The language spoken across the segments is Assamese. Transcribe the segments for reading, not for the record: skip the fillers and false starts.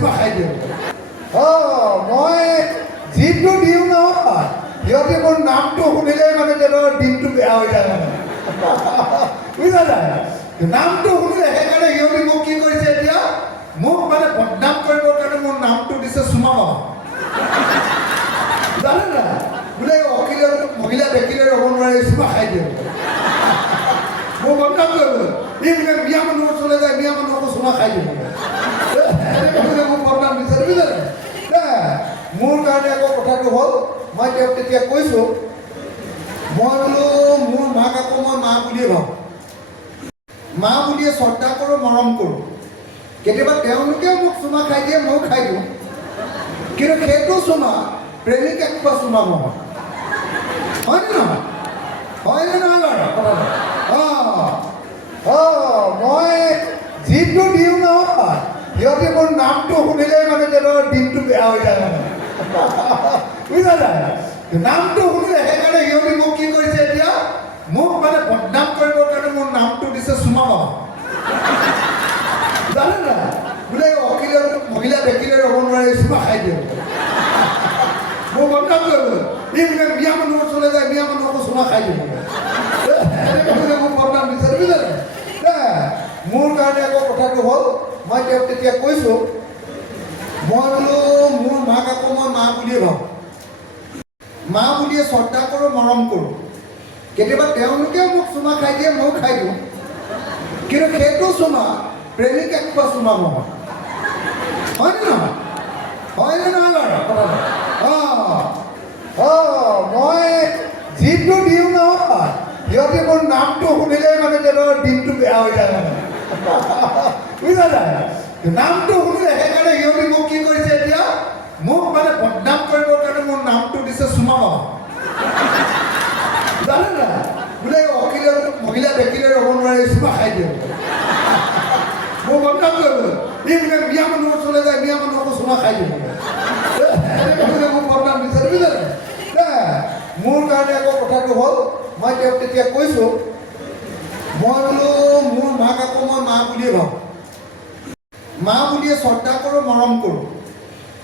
চুমা খাই দিওঁ মই যিটো দিওঁ নহয় সিহঁতে মোৰ নামটো শুনিলে মানে তেওঁলোকৰ দিনটো বেয়া হৈ যায় মানে বুজিছা নাই নামটো শুনিলে সেইকাৰণে সিহঁতে মোক কি কৰিছে এতিয়া মোক মানে বদনাম কৰিবৰ কাৰণে মোৰ নামটো দিছে চুমা বাবা জানে না বোলে অকিলে মহিলা দেখিলে ৰ'ব নোৱাৰে চুমা খাই দিওঁ মোক বদনাম কৰিব ই বোলে মিয়া মানুহৰ ওচৰলৈ যায় মিয়া মানুহকো চুমা খাই দিব এনেকৈ মোক বদনাম দিছে বুজিছে মোৰ কাৰণে আকৌ কথাটো হ'ল মই তেওঁক তেতিয়া কৈছোঁ মই বোলো মোৰ মাক আকৌ মই মা বুলিয়ে ভাবোঁ মা বুলিয়ে শ্ৰদ্ধা কৰোঁ মৰম কৰোঁ কেতিয়াবা তেওঁলোকেও মোক চুমা খাই দিয়ে ময়ো খাই দিওঁ কিন্তু সেইটো চুমা প্ৰেমিক একোপা চুমা নহয় হয়নে নহয় হয়নে নহয় বাৰু মই যিটো দিওঁ নহয় সিহঁতে মোৰ নামটো শুনিলে মানে তেওঁলোকৰ দিনটো বেয়া হৈ যায় মানে বুজিছা নাই নামটো শুনিলে সেইকাৰণে সিহঁতে মোক কি কৰিছে এতিয়া মোক মানে বদনাম কৰিবৰ কাৰণে মোৰ নামটো দিছে চুমা বাবা জানে না বোলে অকিলে মহিলা দেখিলে ৰ'ব নোৱাৰে চুমা খাই দিওঁ মোক বদনাম কৰিব ই বোলে মিয়া মানুহৰ ওচৰলৈ যায় মিয়া মানুহকো চুমা খাই দিব এনেকৈ মোক বদনাম দিছে বুজিছে মোৰ কাৰণে আকৌ কথাটো হ'ল মই তেওঁক তেতিয়া কৈছোঁ মই বোলো মোৰ মাক আকৌ মই মা বুলিয়ে ভাবোঁ মা বুলিয়ে শ্ৰদ্ধা কৰোঁ মৰম কৰোঁ কেতিয়াবা তেওঁলোকেও মোক চুমা খাই দিয়ে ময়ো খাই দিওঁ কিন্তু সেইটো চুমা প্ৰেমিক একোপা চুমা নহয় হয়নে নহয় হয়নে নহয় বাৰু মই যিটো দিওঁ নহয় সিহঁতে মোৰ নামটো শুনিলে মানে তেওঁলোকৰ দিনটো বেয়া হৈ যায় মানে বুজিছা নাই নামটো শুনিলে সেইকাৰণে সিহঁতে মোক কি কৰিছে এতিয়া মোক মানে বদনাম কৰিবৰ কাৰণে মোৰ নামটো দিছে চুমা বাবা জানে না বোলে অকিলে মহিলা দেখিলে ৰ'ব নোৱাৰে চুমা খাই দিওঁ মোক বদনাম কৰিব ই বোলে মিয়া মানুহৰ ওচৰলৈ যায় মিয়া মানুহকো চুমা খাই দিব এনেকৈ মোক বদনাম দিছে বুজিছে মোৰ কাৰণে আকৌ কথাটো হ'ল মই তেওঁক তেতিয়া কৈছোঁ মই বোলো মোৰ মাক আকৌ মই মা বুলিয়ে ভাবোঁ মা বুলিয়ে শ্ৰদ্ধা কৰোঁ মৰম কৰোঁ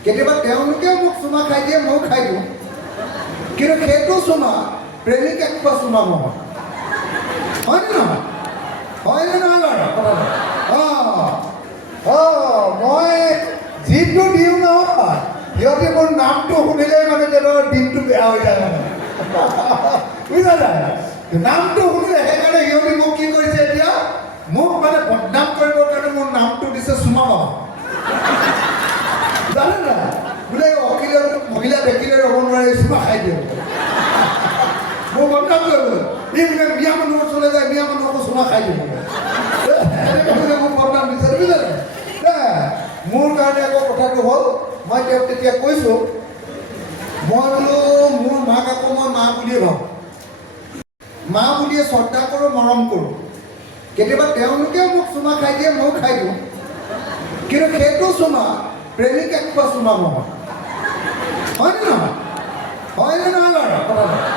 কেতিয়াবা তেওঁলোকেও মোক চুমা খাই দিয়ে ময়ো খাই দিওঁ কিন্তু সেইটো চুমা প্ৰেমিক একোপা চুমা নহয় হয়নে নহয় হয়নে নহয় বাৰু মই যিটো দিওঁ নহয় সিহঁতে মোৰ নামটো শুনিলে মানে তেওঁলোকৰ দিনটো বেয়া হৈ যায় মানে বুজিছা নাই নামটো শুনিলে সেইকাৰণে সিহঁতে মোক কি কৰিছে এতিয়া মোক মানে বদনাম কৰিবৰ কাৰণে মোৰ নামটো দিছে চুমা বাবা জানে না বোলে অকিলে মহিলা দেখিলে ৰ'ব নোৱাৰে চুমা খাই দিওঁ মোক বদনাম কৰিব ই বোলে মিয়া মানুহৰ ওচৰলৈ যায় মিয়া মানুহকো চুমা খাই দিব এনেকৈ মোক বদনাম দিছে বুজিছে মোৰ কাৰণে আকৌ কথাটো হ'ল মই তেওঁক তেতিয়া কৈছোঁ মই বোলো মোৰ মাক আকৌ মই মা বুলিয়ে ভাবোঁ মা বুলিয়ে শ্ৰদ্ধা কৰোঁ মৰম কৰোঁ কেতিয়াবা তেওঁলোকেও মোক চুমা খাই দিয়ে ময়ো খাই দিওঁ কিন্তু সেইটো চুমা প্ৰেমিক একোপা চুমা নহয় হয়নে নহয় হয়নে নহয় বাৰু